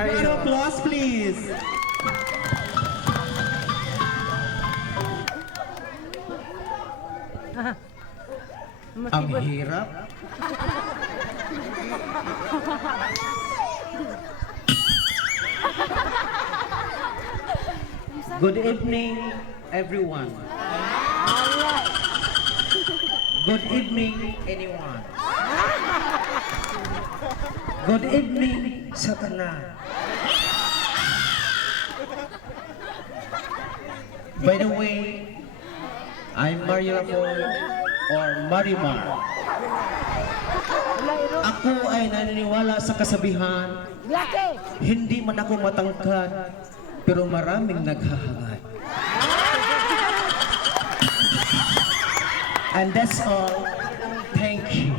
Round of applause, please. Ang hirap. Good evening, everyone. Good evening, anyone. Good evening, sa tanan. By the way, I'm Mario Ramon or Marimar. Ako ay naniniwala sa kasabihan, hindi man ako matangkad, pero maraming naghahangad. And that's all. Thank you.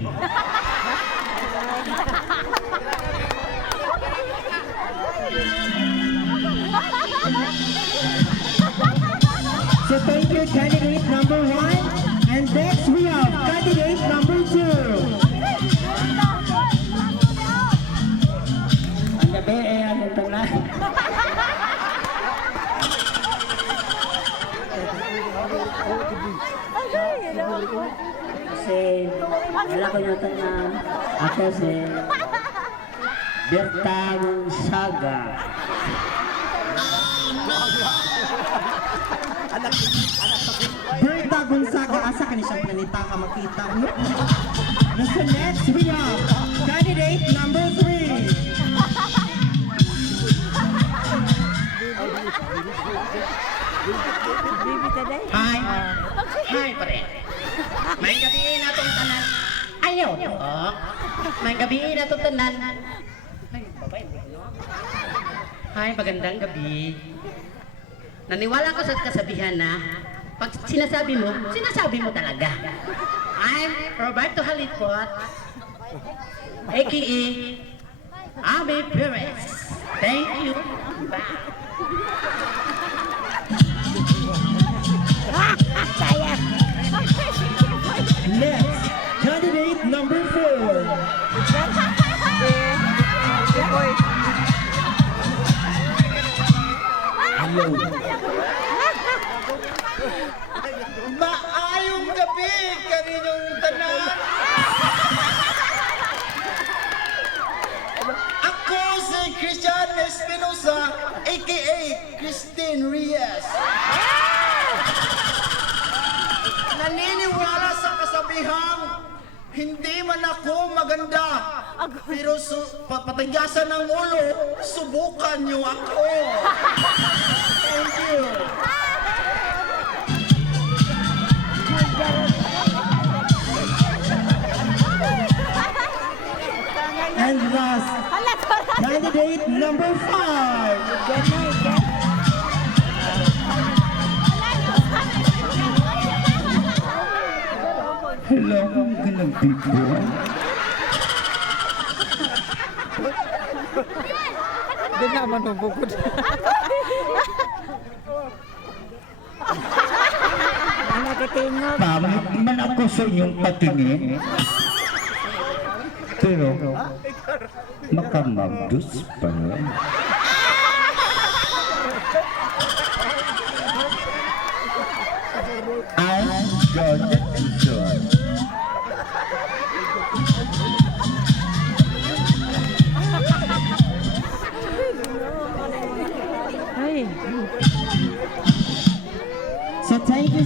So thank you, candidate number 1. And next we have candidate number 2. Ang gabi ay anong tala. Kasi wala ko yung tanan. Ako si Bertang Saga. Berta Gonzaga, asa ka ni siyang planeta ka makita, no? So next we have candidate number 3. Hi. Hi, pare. May gabi na itong tanan. Ayaw. May gabi na itong tanan. Ay, babay. Hi, magandang gabi. Naniwala ko sa kasabihan na pag sinasabi mo talaga. I'm Roberto Halipot, a.k.a. Ami Perez. Thank you. Bye. Next, candidate number 4. Hello. Maayong gabi kaninyong tanan. Ako si Christian Espinosa, aka Christine Reyes. Naniniwala sa kasabihang hindi man ako maganda, pero patigasan ng ulo, subukan niyo ako. Thank you. And last, candidate number 5. Hello, ganang people. Hindi naman mabukod. Pamit man ako sa inyong patingin. Pero, makamagdus pa rin. I'm George John. So thank you.